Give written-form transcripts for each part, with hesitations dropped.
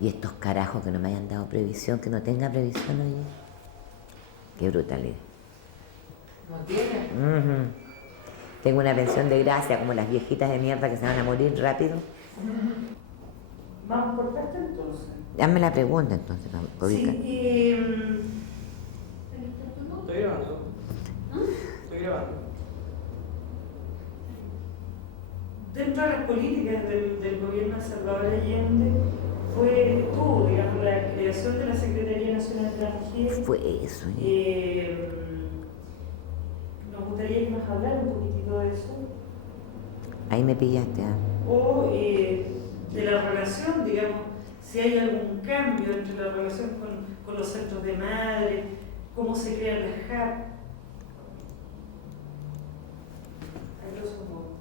Y estos carajos que no me hayan dado previsión, que no tenga previsión, oye. Qué brutalidad. ¿No tiene? Tengo una pensión de gracia como las viejitas de mierda que se van a morir rápido. Vamos por parte entonces. Hazme la pregunta entonces, Cobica. Sí, Estoy grabando. Estoy grabando. dentro de las políticas del gobierno de Salvador Allende estuvo, digamos, la creación de la Secretaría Nacional de la Mujer. Fue eso. Nos gustaría que nos hablara un poquitito de eso. Ahí me pillaste. O de la relación, digamos, si hay algún cambio entre la relación con los centros de madre, cómo se crean las JAP. A grosso modo.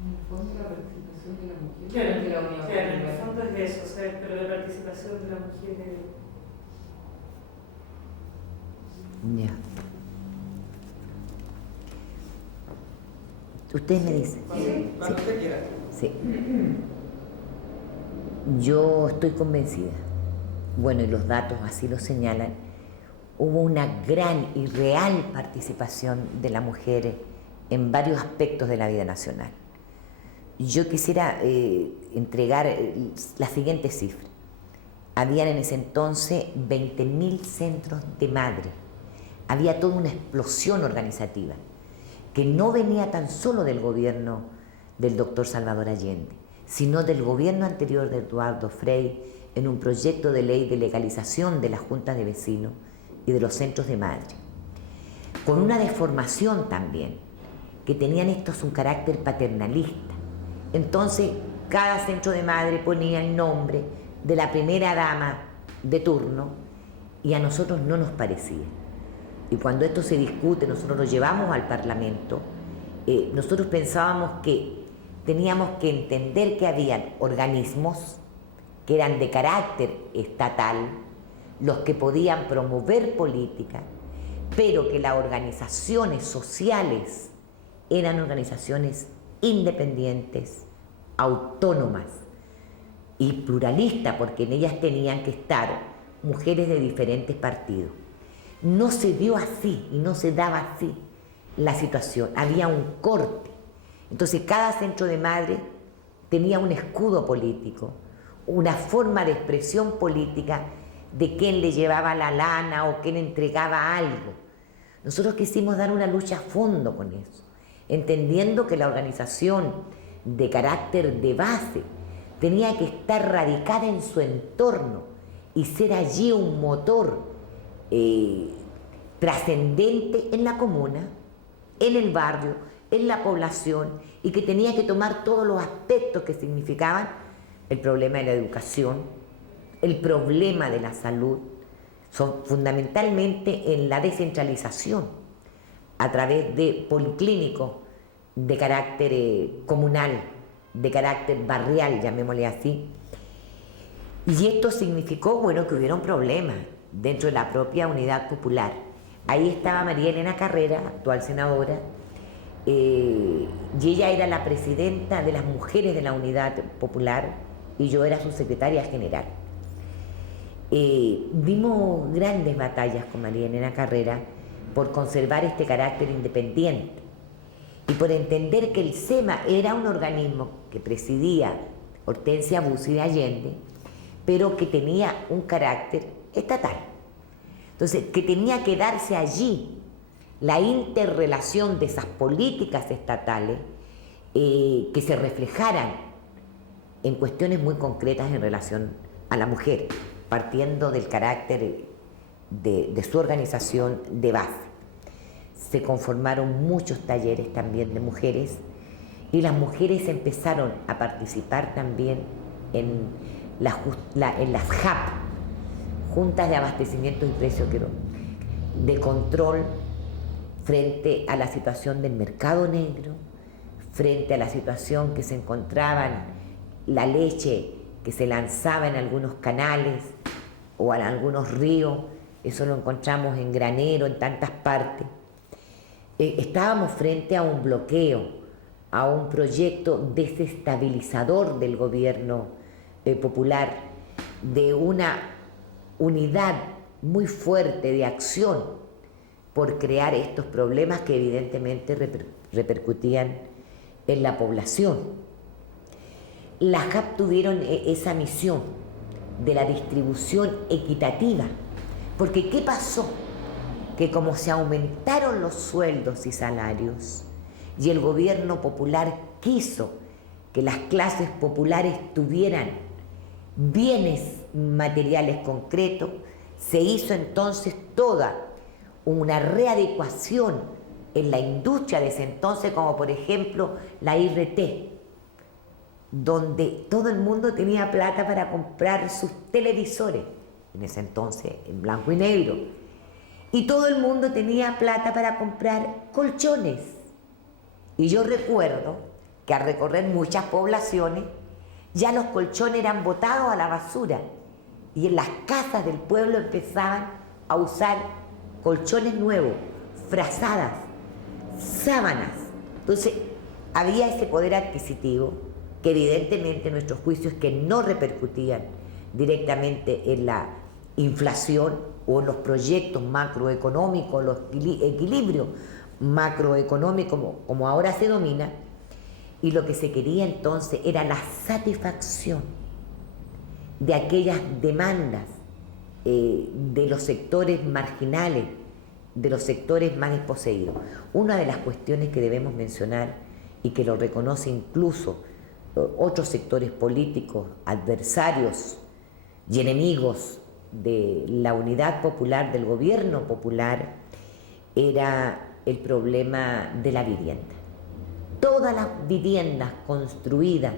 En el fondo la participación de la mujer. Claro, de la Unión claro, en el Europea. fondo es eso, ¿sabes? Pero la participación de la mujer es... Ya. Usted me dice. Cuando usted quiera. Sí. Yo estoy convencida. Bueno, y los datos así lo señalan. Hubo una gran y real participación de la mujer en varios aspectos de la vida nacional. Yo quisiera entregar la siguiente cifra. Habían en ese entonces 20.000 centros de madre. Había toda una explosión organizativa que no venía tan solo del gobierno del doctor Salvador Allende, sino del gobierno anterior de Eduardo Frei en un proyecto de ley de legalización de las juntas de vecinos y de los centros de madre, con una deformación también, que tenían estos un carácter paternalista. Entonces, cada centro de madre ponía el nombre de la primera dama de turno y a nosotros no nos parecía. Y cuando esto se discute, nosotros lo llevamos al Parlamento, nosotros pensábamos que teníamos que entender que habían organismos que eran de carácter estatal, los que podían promover política, pero que las organizaciones sociales eran organizaciones independientes, autónomas y pluralistas, porque en ellas tenían que estar mujeres de diferentes partidos. No se dio así y no se daba así la situación, había un corte. Entonces cada centro de madre tenía un escudo político, una forma de expresión política de quién le llevaba la lana o quién entregaba algo. Nosotros quisimos dar una lucha a fondo con eso, entendiendo que la organización de carácter de base tenía que estar radicada en su entorno y ser allí un motor trascendente en la comuna, en el barrio, en la población, y que tenía que tomar todos los aspectos que significaban el problema de la educación, el problema de la salud, fundamentalmente en la descentralización, a través de policlínicos de carácter comunal, de carácter barrial, llamémosle así. Y esto significó, bueno, que hubieron problemas dentro de la propia Unidad Popular. Ahí estaba María Elena Carrera, actual senadora, y ella era la presidenta de las mujeres de la Unidad Popular y yo era su secretaria general. Dimos grandes batallas con María Elena Carrera por conservar este carácter independiente y por entender que el SEMA era un organismo que presidía Hortensia Bussi de Allende, pero que tenía un carácter estatal. Entonces, que tenía que darse allí la interrelación de esas políticas estatales que se reflejaran en cuestiones muy concretas en relación a la mujer, partiendo del carácter de su organización de base. Se conformaron muchos talleres también de mujeres y las mujeres empezaron a participar también en las JAP, Juntas de Abastecimiento y Precio, de control frente a la situación del mercado negro, frente a la situación que se encontraban la leche que se lanzaba en algunos canales o en algunos ríos, eso lo encontramos en Granero, en tantas partes. Estábamos frente a un bloqueo a un proyecto desestabilizador del gobierno popular, de una unidad muy fuerte de acción por crear estos problemas que evidentemente repercutían en la población. Las JAP tuvieron esa misión de la distribución equitativa, porque ¿qué pasó? Que como se aumentaron los sueldos y salarios y el gobierno popular quiso que las clases populares tuvieran bienes materiales concretos, se hizo entonces toda una readecuación en la industria de ese entonces, como por ejemplo la IRT, donde todo el mundo tenía plata para comprar sus televisores, en ese entonces en blanco y negro, y todo el mundo tenía plata para comprar colchones. Y yo recuerdo que al recorrer muchas poblaciones, ya los colchones eran botados a la basura, y en las casas del pueblo empezaban a usar colchones nuevos, frazadas, sábanas. Entonces había ese poder adquisitivo que evidentemente nuestros juicios que no repercutían directamente en la inflación o en los proyectos macroeconómicos, los equilibrios macroeconómicos como ahora se domina, y lo que se quería entonces era la satisfacción de aquellas demandas de los sectores marginales, de los sectores más desposeídos. Una de las cuestiones que debemos mencionar y que lo reconoce incluso otros sectores políticos, adversarios y enemigos de la unidad popular, del gobierno popular, era el problema de la vivienda. Todas las viviendas construidas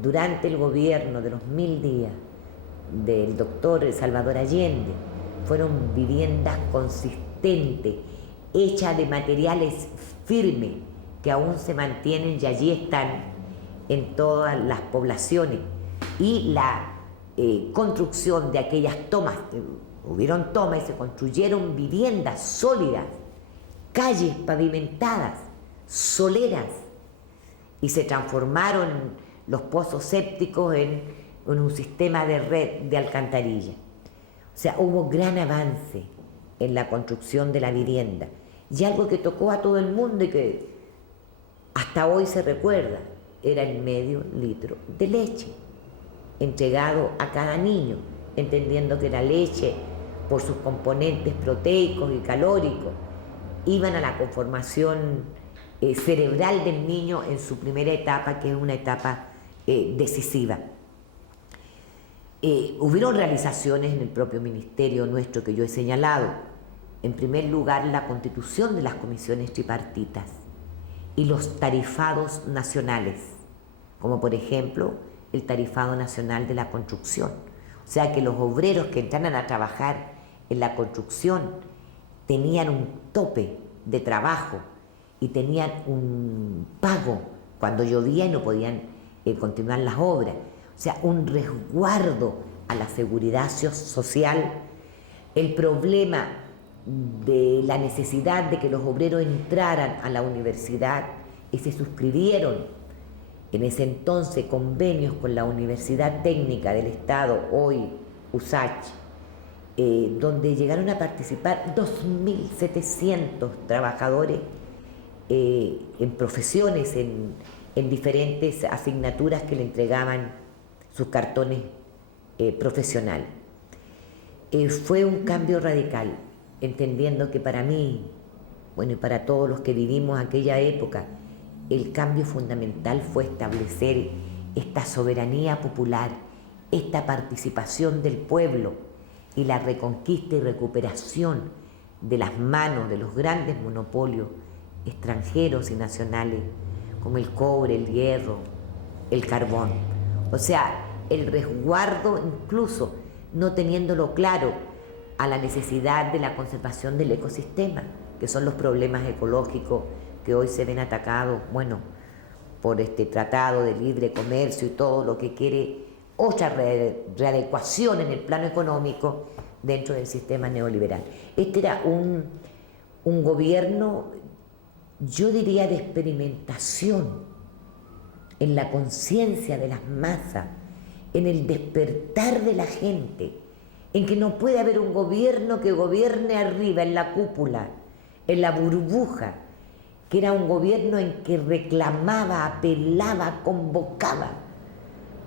durante el gobierno de los 1000 días del doctor Salvador Allende fueron viviendas consistentes, hechas de materiales firmes que aún se mantienen y allí están en todas las poblaciones, y la construcción de aquellas tomas, hubieron tomas y se construyeron viviendas sólidas, calles pavimentadas, soleras, y se transformaron los pozos sépticos en un sistema de red de alcantarilla. O sea, hubo gran avance en la construcción de la vivienda, y algo que tocó a todo el mundo y que hasta hoy se recuerda, era el medio litro de leche entregado a cada niño, entendiendo que la leche, por sus componentes proteicos y calóricos, iban a la conformación cerebral del niño en su primera etapa, que es una etapa decisiva. Hubieron realizaciones en el propio ministerio nuestro que yo he señalado. En primer lugar, la constitución de las comisiones tripartitas y los tarifados nacionales, como por ejemplo el tarifado nacional de la construcción. O sea que los obreros que entraran a trabajar en la construcción tenían un tope de trabajo y tenían un pago cuando llovía y no podían continuar las obras. O sea, un resguardo a la seguridad social. El problema de la necesidad de que los obreros entraran a la universidad y se suscribieron en ese entonces convenios con la Universidad Técnica del Estado, hoy USACH, donde llegaron a participar 2.700 trabajadores en profesiones, en diferentes asignaturas que le entregaban sus cartones profesionales. Fue un cambio radical, entendiendo que para mí, bueno, y para todos los que vivimos aquella época, el cambio fundamental fue establecer esta soberanía popular, esta participación del pueblo y la reconquista y recuperación de las manos de los grandes monopolios extranjeros y nacionales, como el cobre, el hierro, el carbón. O sea, el resguardo, incluso no teniéndolo claro, a la necesidad de la conservación del ecosistema, que son los problemas ecológicos que hoy se ven atacados, bueno, por este tratado de libre comercio y todo lo que quiere otra readecuación en el plano económico dentro del sistema neoliberal. Este era un gobierno, yo diría, de experimentación en la conciencia de las masas, en el despertar de la gente, en que no puede haber un gobierno que gobierne arriba, en la cúpula, en la burbuja, que era un gobierno en que reclamaba, apelaba, convocaba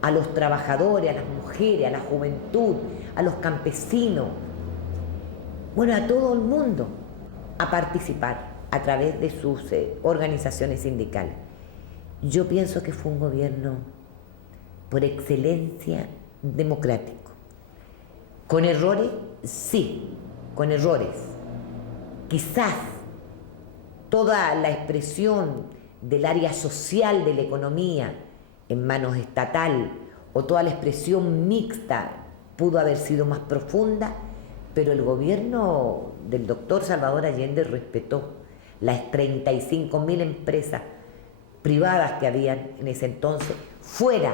a los trabajadores, a las mujeres, a la juventud, a los campesinos, bueno, a todo el mundo, a participar a través de sus organizaciones sindicales. Yo pienso que fue un gobierno por excelencia democrático. ¿Con errores? Sí, con errores. Quizás toda la expresión del área social de la economía en manos estatal o toda la expresión mixta pudo haber sido más profunda, pero el gobierno del doctor Salvador Allende respetó las 35.000 empresas privadas que habían en ese entonces, fuera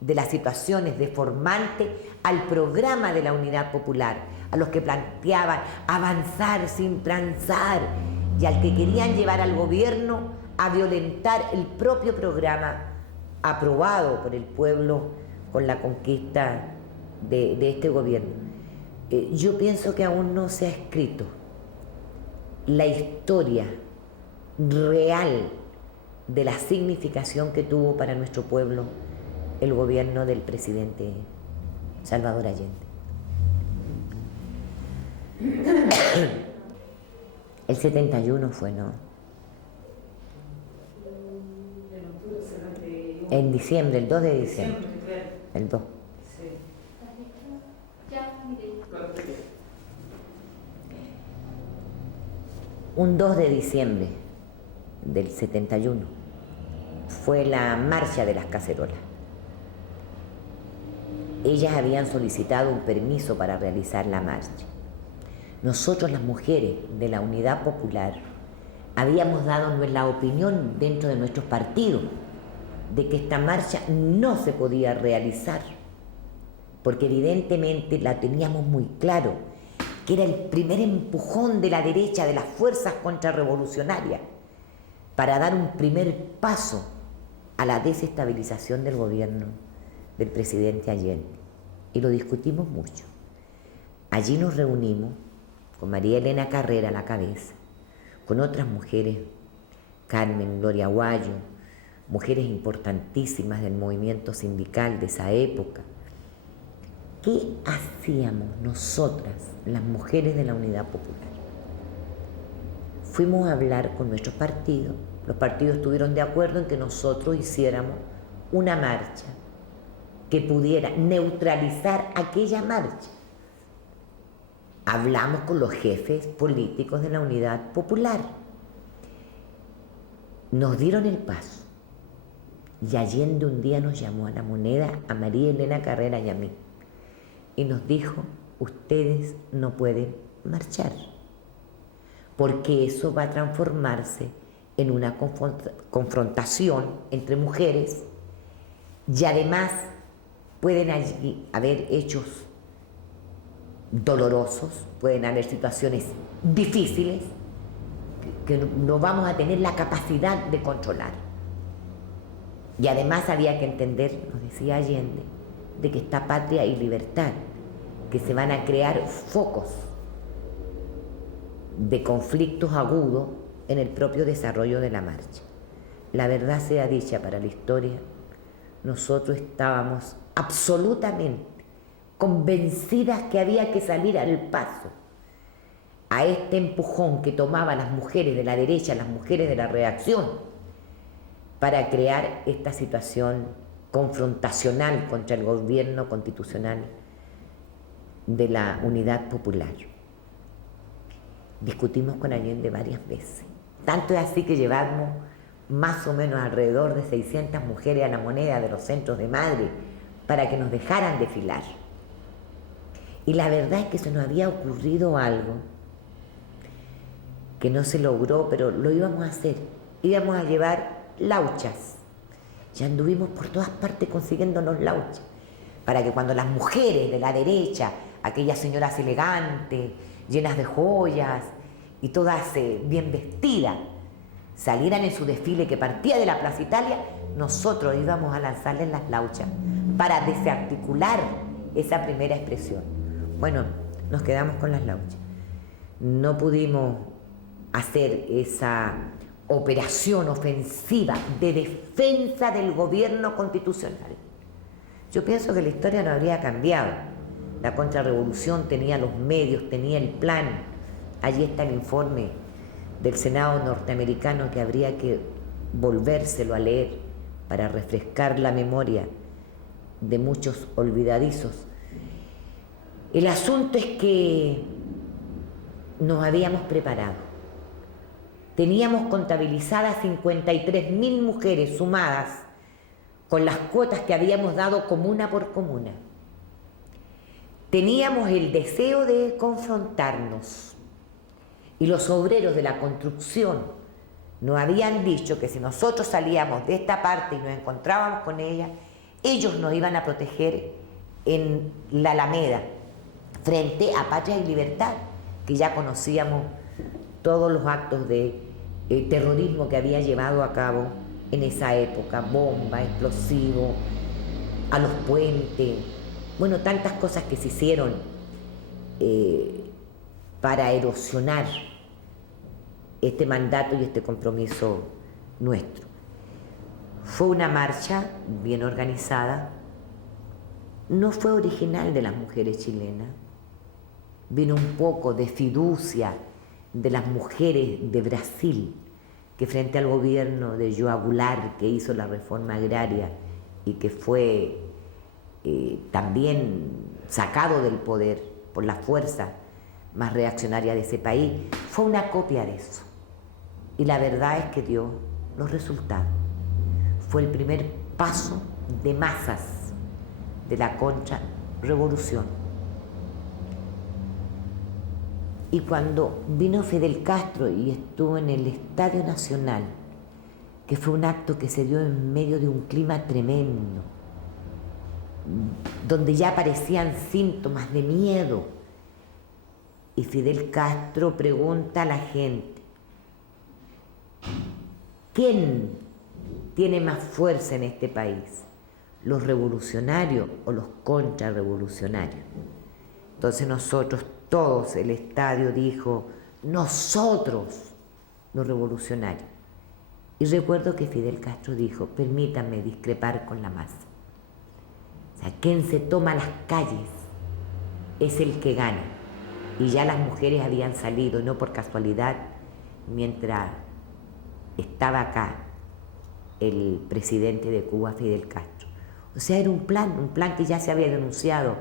de las situaciones deformantes al programa de la Unidad Popular, a los que planteaban avanzar sin transar y al que querían llevar al gobierno a violentar el propio programa aprobado por el pueblo con la conquista de este gobierno. Yo pienso que aún no se ha escrito la historia real de la significación que tuvo para nuestro pueblo el gobierno del presidente Salvador Allende. El 71 fue, ¿no? En diciembre, el 2 de diciembre. El 2. Un 2 de diciembre del 71 fue la marcha de las cacerolas. Ellas habían solicitado un permiso para realizar la marcha. Nosotros, las mujeres de la Unidad Popular, habíamos dado la opinión dentro de nuestros partidos de que esta marcha no se podía realizar, porque evidentemente la teníamos muy claro, que era el primer empujón de la derecha, de las fuerzas contrarrevolucionarias, para dar un primer paso a la desestabilización del gobierno del presidente Allende. Y lo discutimos mucho. Allí nos reunimos con María Elena Carrera a la cabeza, con otras mujeres, Carmen Gloria Guayo, mujeres importantísimas del movimiento sindical de esa época. ¿Qué hacíamos nosotras, las mujeres de la Unidad Popular? Fuimos a hablar con nuestros partidos. Los partidos estuvieron de acuerdo en que nosotros hiciéramos una marcha que pudiera neutralizar aquella marcha. Hablamos con los jefes políticos de la Unidad Popular. Nos dieron el paso. Y Allende un día nos llamó a La Moneda, a María Elena Carrera y a mí, y nos dijo: ustedes no pueden marchar, porque eso va a transformarse en una confrontación entre mujeres, y además pueden allí haber hechos dolorosos, pueden haber situaciones difíciles que no vamos a tener la capacidad de controlar. Y además había que entender, nos decía Allende, de que esta patria y libertad, que se van a crear focos de conflictos agudos en el propio desarrollo de la marcha. La verdad sea dicha para la historia, nosotros estábamos absolutamente convencidas que había que salir al paso a este empujón que tomaban las mujeres de la derecha, las mujeres de la reacción, para crear esta situación confrontacional contra el gobierno constitucional de la Unidad Popular. Discutimos con Allende varias veces. Tanto es así que llevamos más o menos alrededor de 600 mujeres a La Moneda de los centros de Madre para que nos dejaran desfilar. Y la verdad es que se nos había ocurrido algo que no se logró, pero lo íbamos a hacer. Íbamos a llevar lauchas. Ya anduvimos por todas partes consiguiéndonos lauchas, para que cuando las mujeres de la derecha, aquellas señoras elegantes, llenas de joyas y todas bien vestidas, salieran en su desfile que partía de la Plaza Italia, nosotros íbamos a lanzarles las lauchas para desarticular esa primera expresión. Bueno, nos quedamos con las lauchas. No pudimos hacer esa operación ofensiva de defensa del gobierno constitucional. Yo pienso que la historia no habría cambiado. La contrarrevolución tenía los medios, tenía el plan. Allí está el informe del Senado norteamericano que habría que volvérselo a leer para refrescar la memoria de muchos olvidadizos. El asunto es que nos habíamos preparado. Teníamos contabilizadas 53.000 mujeres sumadas con las cuotas que habíamos dado comuna por comuna. Teníamos el deseo de confrontarnos y los obreros de la construcción nos habían dicho que si nosotros salíamos de esta parte y nos encontrábamos con ella, ellos nos iban a proteger en la Alameda frente a Patria y Libertad, que ya conocíamos todos los actos de terrorismo que había llevado a cabo en esa época, bombas, explosivos, a los puentes, bueno, tantas cosas que se hicieron para erosionar este mandato y este compromiso nuestro. Fue una marcha bien organizada, no fue original de las mujeres chilenas, vino un poco de fiducia de las mujeres de Brasil, que frente al gobierno de João Goulart, que hizo la reforma agraria y que fue también sacado del poder por la fuerza más reaccionaria de ese país, fue una copia de eso. Y la verdad es que dio los resultados. Fue el primer paso de masas de la contrarrevolución. Y cuando vino Fidel Castro y estuvo en el Estadio Nacional, que fue un acto que se dio en medio de un clima tremendo, donde ya aparecían síntomas de miedo, y Fidel Castro pregunta a la gente, ¿quién tiene más fuerza en este país? ¿Los revolucionarios o los contrarrevolucionarios? Entonces nosotros, todos, el estadio dijo, nosotros, los revolucionarios. Y recuerdo que Fidel Castro dijo, permítanme discrepar con la masa. O sea, quien se toma las calles es el que gana. Y ya las mujeres habían salido, no por casualidad, mientras estaba acá el presidente de Cuba, Fidel Castro. O sea, era un plan que ya se había denunciado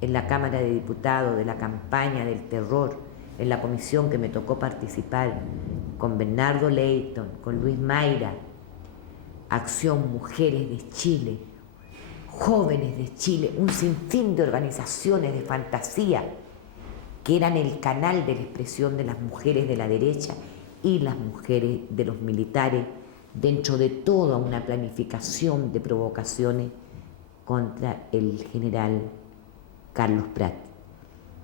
en la Cámara de Diputados, de la campaña del terror, en la comisión que me tocó participar, con Bernardo Leighton, con Luis Mayra, Acción Mujeres de Chile, Jóvenes de Chile, un sinfín de organizaciones de fantasía que eran el canal de la expresión de las mujeres de la derecha y las mujeres de los militares dentro de toda una planificación de provocaciones contra el general Carlos Prat.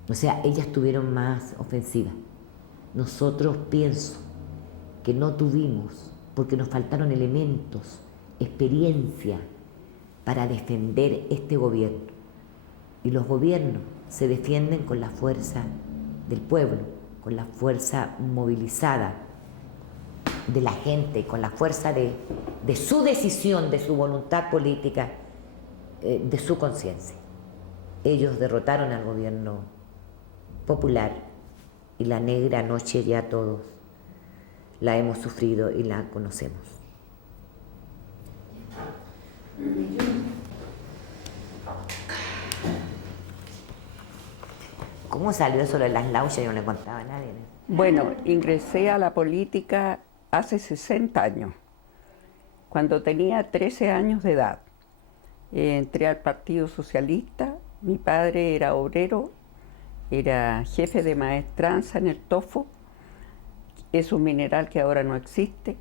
O sea, ellas tuvieron más ofensivas. Nosotros pienso que no tuvimos, porque nos faltaron elementos, experiencia para defender este gobierno. Y los gobiernos se defienden con la fuerza del pueblo, con la fuerza movilizada de la gente, con la fuerza de su decisión, de su voluntad política, de su conciencia. Ellos derrotaron al gobierno popular y la negra noche ya todos la hemos sufrido y la conocemos. ¿Cómo salió eso de las lauchas? Yo no le contaba a nadie, ¿no? Bueno, ingresé a la política hace 60 años, cuando tenía 13 años de edad. Entré al Partido Socialista, mi padre era obrero, era jefe de maestranza en el Tofo, es un mineral que ahora no existe,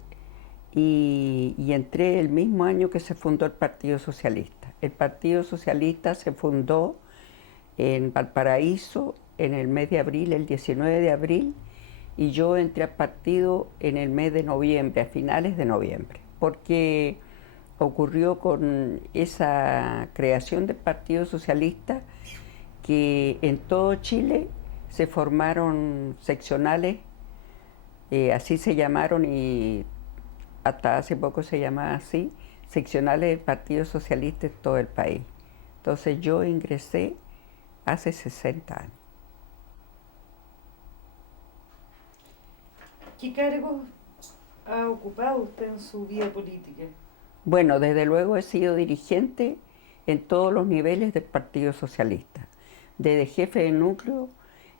y entré el mismo año que se fundó el Partido Socialista. El Partido Socialista se fundó en Valparaíso en el mes de abril, el 19 de abril, y yo entré al partido en el mes de noviembre, a finales de noviembre, porque ocurrió con esa creación del Partido Socialista que en todo Chile se formaron seccionales, así se llamaron y hasta hace poco se llamaba así, seccionales del Partido Socialista en todo el país. Entonces yo ingresé hace 60 años. ¿Qué cargos ha ocupado usted en su vida política? Bueno, desde luego he sido dirigente en todos los niveles del Partido Socialista, desde jefe de núcleo,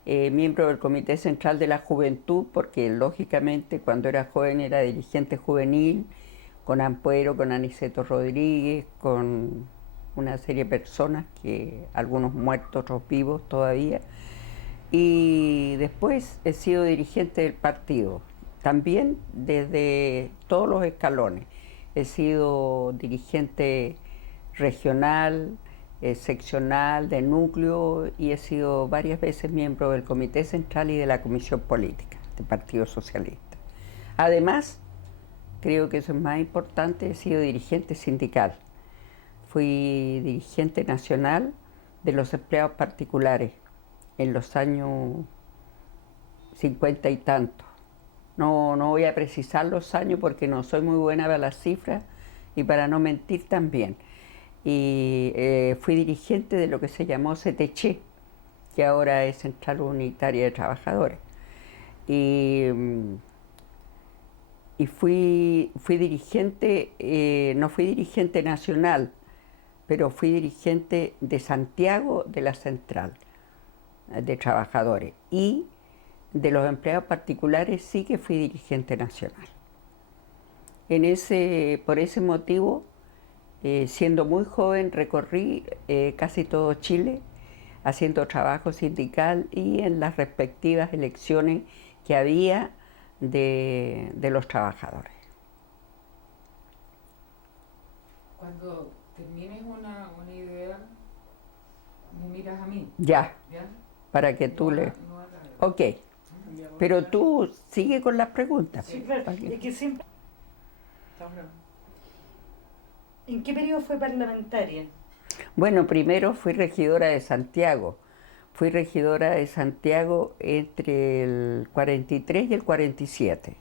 miembro del Comité Central de la Juventud, porque lógicamente cuando era joven era dirigente juvenil, con Ampuero, con Aniceto Rodríguez, con una serie de personas, que algunos muertos, otros vivos todavía, y después he sido dirigente del partido, también desde todos los escalones. He sido dirigente regional, seccional, de núcleo, y he sido varias veces miembro del Comité Central y de la Comisión Política del Partido Socialista. Además, creo que eso es más importante, he sido dirigente sindical. Fui dirigente nacional de los empleados particulares en los años 50 y tantos. No voy a precisar los años porque no soy muy buena para las cifras y para no mentir también. Y fui dirigente de lo que se llamó CTC, que ahora es Central Unitaria de Trabajadores. Y fui dirigente, no fui dirigente nacional, pero fui dirigente de Santiago de la Central de Trabajadores. Y de los empleados particulares sí que fui dirigente nacional. Por ese motivo, siendo muy joven, recorrí casi todo Chile haciendo trabajo sindical y en las respectivas elecciones que había de los trabajadores. Cuando termines una idea, me miras a mí. Ya, ¿Ya? para que tú No le... a la- no a la- Ok, pero tú sigue con las preguntas. Sí, claro. ¿Para qué? Es que siempre... Estamos grabando. ¿En qué periodo fue parlamentaria? Bueno, primero fui regidora de Santiago. Fui regidora de Santiago entre el 43 y el 47,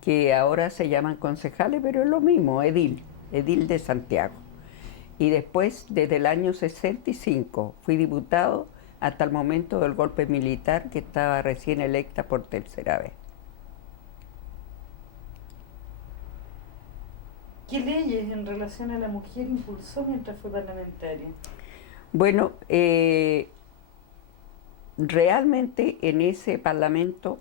que ahora se llaman concejales, pero es lo mismo, edil de Santiago. Y después, desde el año 65, fui diputado hasta el momento del golpe militar, que estaba recién electa por tercera vez. ¿Qué leyes en relación a la mujer impulsó mientras fue parlamentaria? Bueno, realmente en ese parlamento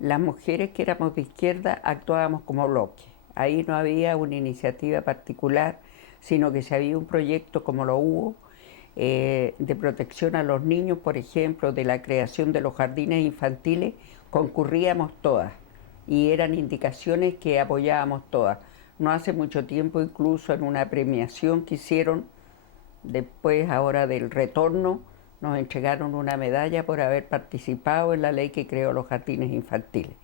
las mujeres que éramos de izquierda actuábamos como bloque. Ahí no había una iniciativa particular, sino que si había un proyecto como lo hubo, de protección a los niños, por ejemplo, de la creación de los jardines infantiles, concurríamos todas y eran indicaciones que apoyábamos todas. No hace mucho tiempo, incluso en una premiación que hicieron, después ahora del retorno, nos entregaron una medalla por haber participado en la ley que creó los jardines infantiles.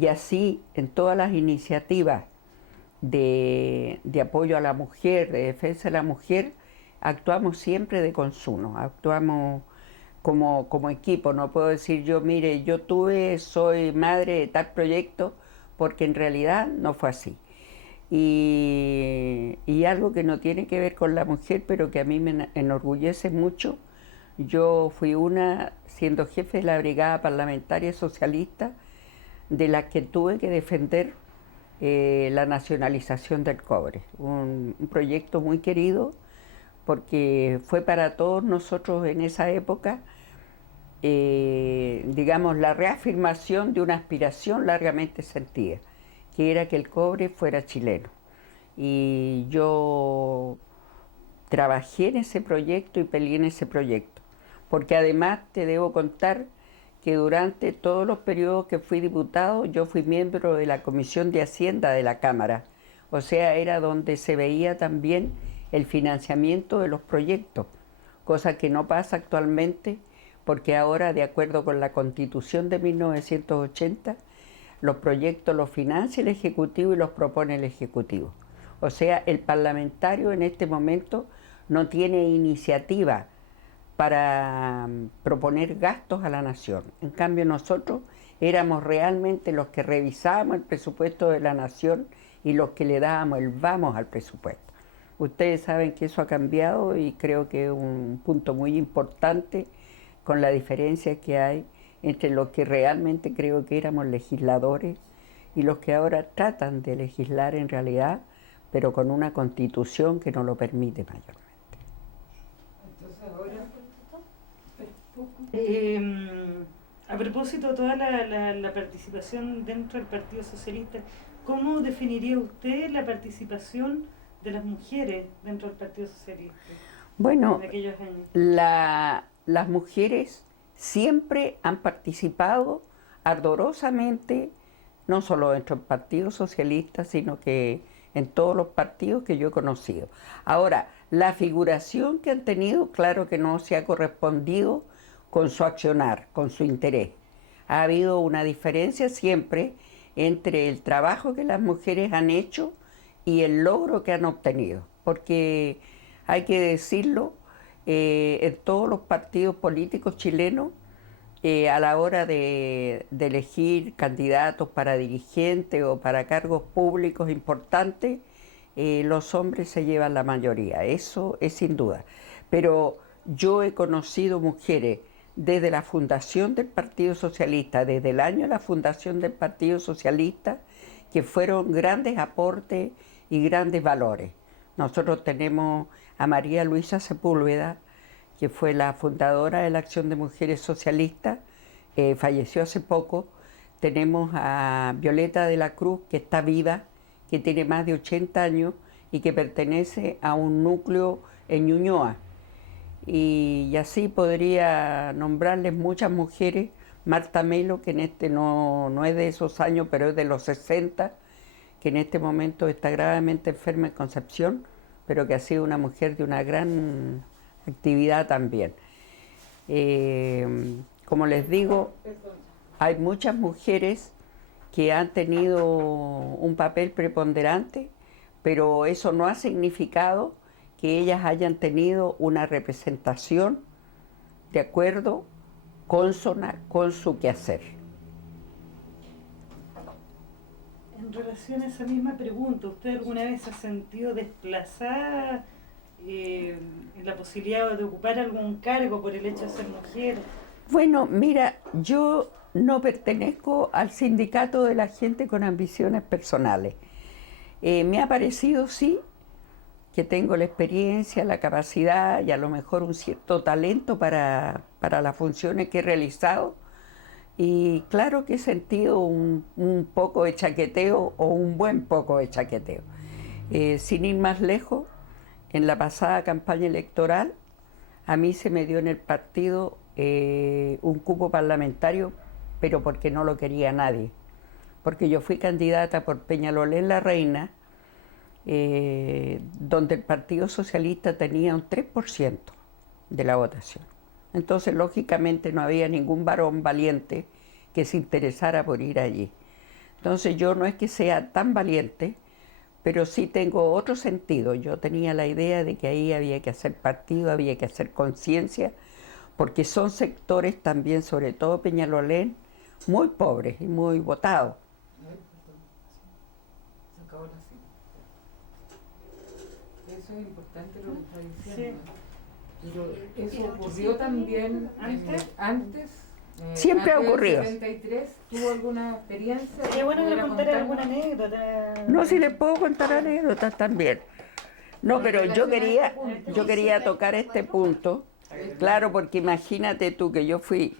Y así, en todas las iniciativas de apoyo a la mujer, de defensa de la mujer, actuamos siempre de consuno, actuamos como equipo. No puedo decir yo, mire, soy madre de tal proyecto, porque en realidad no fue así. Y algo que no tiene que ver con la mujer, pero que a mí me enorgullece mucho, yo fui siendo jefe de la Brigada Parlamentaria Socialista, de la que tuve que defender la nacionalización del cobre. Un proyecto muy querido, porque fue para todos nosotros en esa época, digamos, la reafirmación de una aspiración largamente sentida, que era que el cobre fuera chileno. Y yo trabajé en ese proyecto y peleé en ese proyecto, porque además te debo contar que durante todos los periodos que fui diputado, yo fui miembro de la Comisión de Hacienda de la Cámara, o sea, era donde se veía también el financiamiento de los proyectos, cosa que no pasa actualmente, porque ahora, de acuerdo con la Constitución de 1980, los proyectos los financia el Ejecutivo y los propone el Ejecutivo. O sea, el parlamentario en este momento no tiene iniciativa para proponer gastos a la nación. En cambio, nosotros éramos realmente los que revisábamos el presupuesto de la nación y los que le dábamos el vamos al presupuesto. Ustedes saben que eso ha cambiado y creo que es un punto muy importante con la diferencia que hay entre los que realmente creo que éramos legisladores y los que ahora tratan de legislar en realidad, pero con una constitución que no lo permite mayormente. Entonces ahora, A propósito de toda la participación dentro del Partido Socialista, ¿cómo definiría usted la participación de las mujeres dentro del Partido Socialista Bueno, en aquellos años? las mujeres siempre han participado ardorosamente, no solo dentro del Partido Socialista, sino que en todos los partidos que yo he conocido. Ahora, la figuración que han tenido, claro que no se ha correspondido con su accionar, con su interés. Ha habido una diferencia siempre entre el trabajo que las mujeres han hecho y el logro que han obtenido, porque hay que decirlo, en todos los partidos políticos chilenos, a la hora de elegir candidatos para dirigentes o para cargos públicos importantes, los hombres se llevan la mayoría, eso es sin duda. Pero yo he conocido mujeres desde la fundación del Partido Socialista, desde el año de la fundación del Partido Socialista, que fueron grandes aportes y grandes valores. Nosotros tenemos a María Luisa Sepúlveda, que fue la fundadora de la Acción de Mujeres Socialistas, falleció hace poco. Tenemos a Violeta de la Cruz, que está viva, que tiene más de 80 años y que pertenece a un núcleo en Ñuñoa. Y así podría nombrarles muchas mujeres. Marta Melo, que en este no es de esos años, pero es de los 60, que en este momento está gravemente enferma en Concepción, pero que ha sido una mujer de una gran actividad también. Como les digo, hay muchas mujeres que han tenido un papel preponderante, pero eso no ha significado que ellas hayan tenido una representación de acuerdo, consona con su quehacer. En relación a esa misma pregunta, ¿usted alguna vez se ha sentido desplazada en la posibilidad de ocupar algún cargo por el hecho de ser mujer? Bueno, mira, yo no pertenezco al sindicato de la gente con ambiciones personales. Me ha parecido, sí, que tengo la experiencia, la capacidad y a lo mejor un cierto talento para las funciones que he realizado. Y claro que he sentido un poco de chaqueteo o un buen poco de chaqueteo. Sin ir más lejos, en la pasada campaña electoral, a mí se me dio en el partido un cupo parlamentario, pero porque no lo quería nadie. Porque yo fui candidata por Peñalolén La Reina, donde el Partido Socialista tenía un 3% de la votación. Entonces, lógicamente, no había ningún varón valiente que se interesara por ir allí. Entonces, yo no es que sea tan valiente, pero sí tengo otro sentido. Yo tenía la idea de que ahí había que hacer partido, había que hacer conciencia, porque son sectores también, sobre todo Peñalolén, muy pobres y muy votados. se acabó la cita. Eso es importante lo que está diciendo. Pero eso ocurrió también antes. Siempre ha antes del ocurrido. 73, ¿tuvo alguna experiencia? Sería bueno que le ¿Pudiera contara contarnos? alguna anécdota. No, si les puedo contar anécdotas también. No, pero yo quería tocar este punto. Claro, porque imagínate tú que yo fui